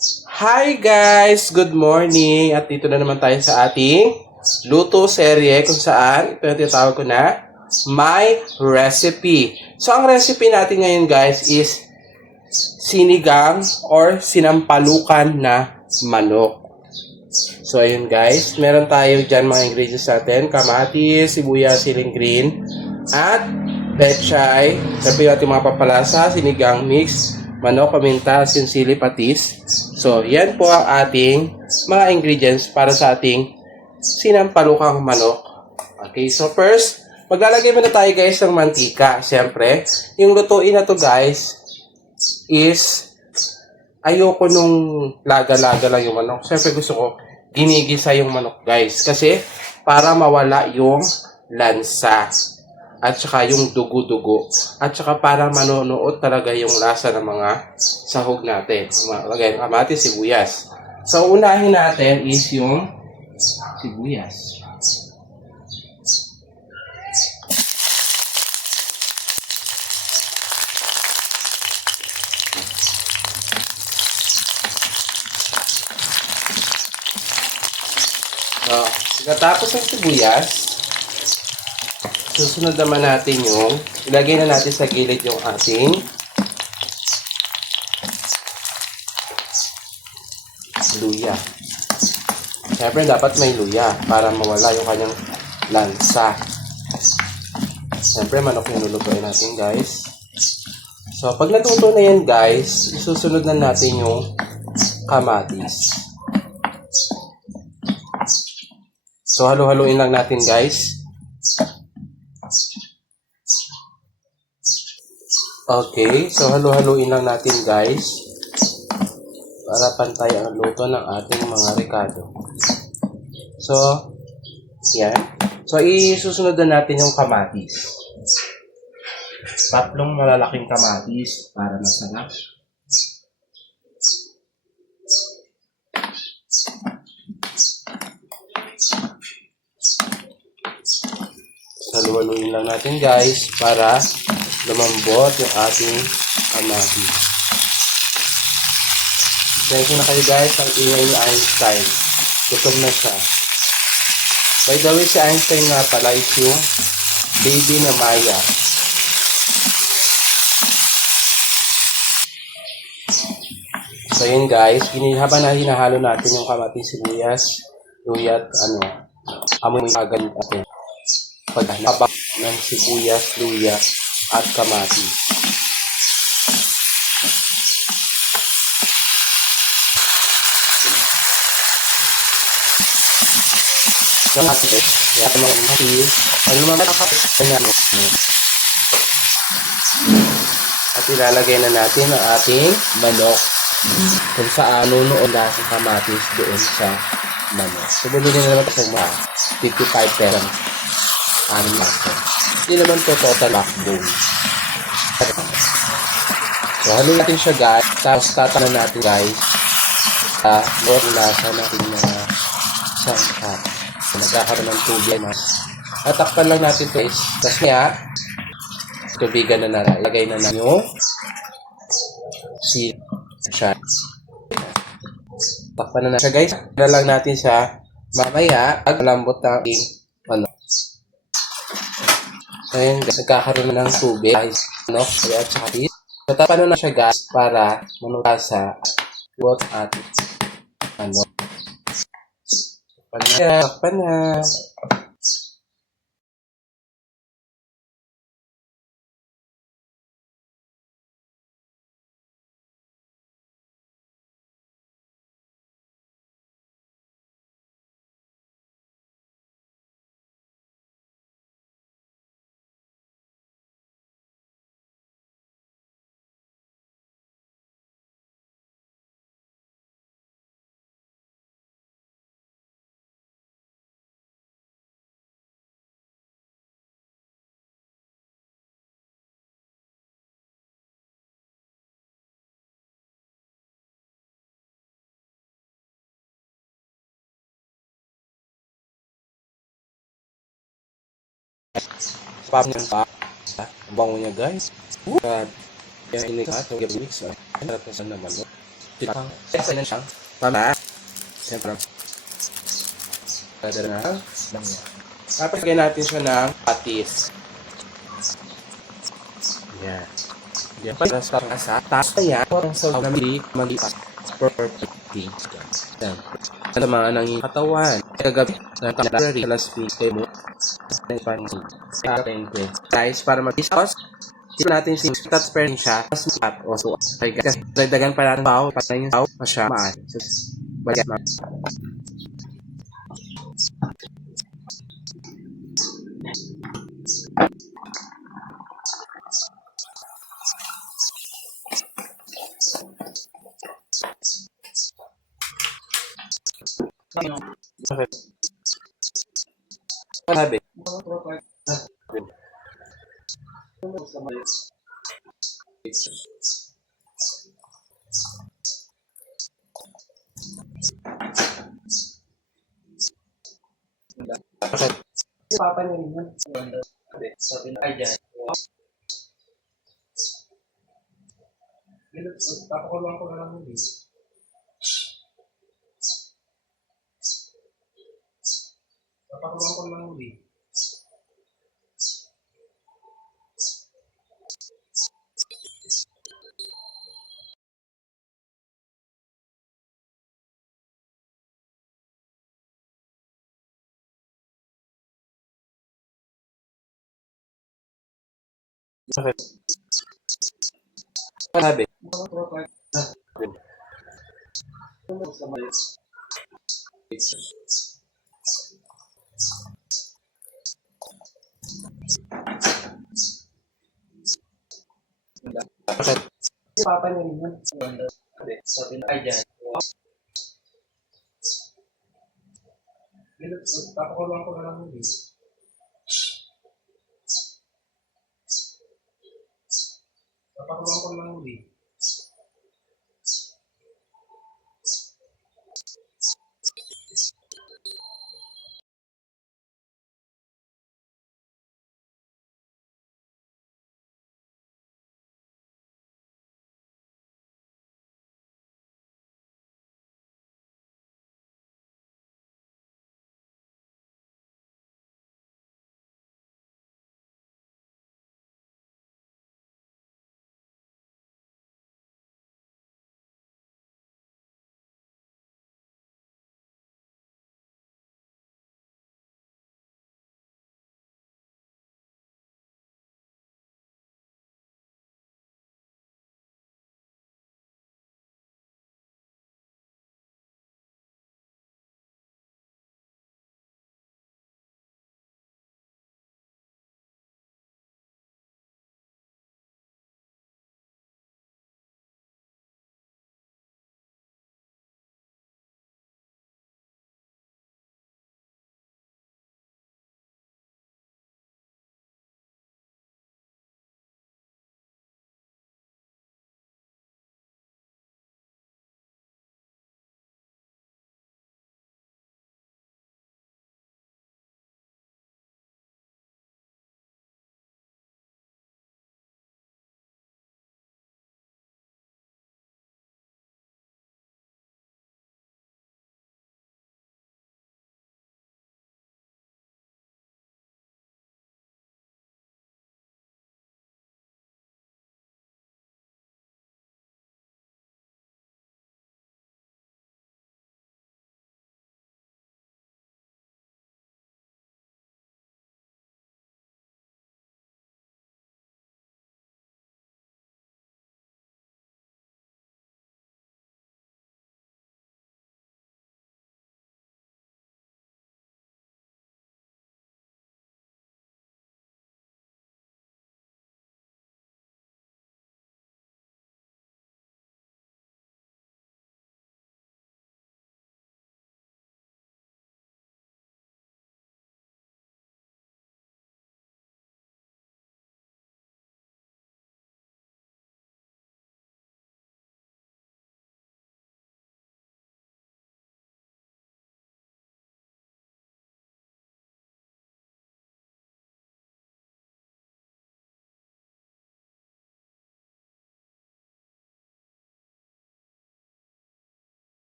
Hi guys! Good morning! At dito na naman tayo sa ating luto serye kung saan ito yung tinatawag ko na My Recipe. So ang recipe natin ngayon guys is sinigang or sinampalukan na manok. So ayun guys, meron tayo dyan mga ingredients natin. Kamatis, sibuyas, siling green, at pechay. Sabi yung ating mga papalasa, sinigang mix, manok, paminta, sinsili, patis. So, yan po ang ating mga ingredients para sa ating sinampalukang manok. Okay, so first, maglalagay muna tayo guys ng mantika. Siyempre, yung lutuin na to guys is ayoko nung laga-laga lang yung manok. Siyempre gusto ko ginigisa yung manok guys. Kasi para mawala yung lansa. At saka yung dugo-dugo. At saka para manonood talaga yung lasa ng mga sahog natin. Lagay ng kamatis, sibuyas. So, unahin natin is yung sibuyas. So, pagkatapos ng sibuyas, susunod naman natin yung ilagay na natin sa gilid yung ating luya. Siyempre dapat may luya para mawala yung kanyang lansa. Siyempre manok yung lulutuin natin guys. So pag natuto na yan guys, isusunod na natin yung kamatis. So halo-haloin lang natin guys. Okay, so halo-haloin lang natin guys para pantay ang luto ng ating mga rekado. So, yan. So, isusunod na natin yung kamatis. 3 malalaking kamatis para masarap. Halo-haloin lang natin guys para lumambot yung ating kamatis. Thank you na kayo guys ang ingay ni Einstein. Gutom na siya. By the way, si Einstein nga pala is yung baby na Maya. So yun guys, habang na hinahalo natin yung kamatis, sibuyas, luya at amoy agad natin. Paghanap ng sibuyas, luya at kamatis. So, natin, yan mga kamatis. Ano naman kanya at ilalagay na natin ang ating manok kung saan noon lasang kamatis doon sa manok. So, bumili na naman ito mga 55 perang anim natin. Hindi naman to total backbone. So, haluin natin siya guys. Tapos tatanan natin guys sa loob lasa natin mga sangkap. So, nagkakaroon ng tubig mas. Tatakpan lang natin ito guys. Tapos nga, tubigan na natin. Ilagay na natin yung siya. Takpan na natin siya guys. Kaya lang natin siya mamaya pag malambot na ating ayun guys, nagkakaroon na ng tubig guys, at saka tis. So, tapan na siya guys para manulasa what at takpan na. Papin pa. Ang bango niya guys. God. Kaya inikat. Yung mix. Sarap na sa naman. Ito na siya. Tama. Siyempre. Pwede na. Tapos lagyan natin siya ng patis. Yan. Yan. Para sa kasa. Tapos na yan. Ang sa malipas. Perfectly. Yan. Ano mga nang katawan. Kagabi. Ng library. Alas pite mo. Guys, para mag-sauce, ito natin si touch pa rin siya. Mas maat. O so, okay guys. Dagdagan pa natin bao. Para yung bao. Masya maat. So, bagay na. Okay. Sabi. Okay. Papa niya rin yan. Sabi na ay dyan. Papakulong ko na lang mo din. Papakulong ko na lang mo din. Okay. Sabi. Okay. Papa niya rin yan. Sabi na ay dyan. Papakulong ko na lang mo din. Papakulong ko na lang mo din.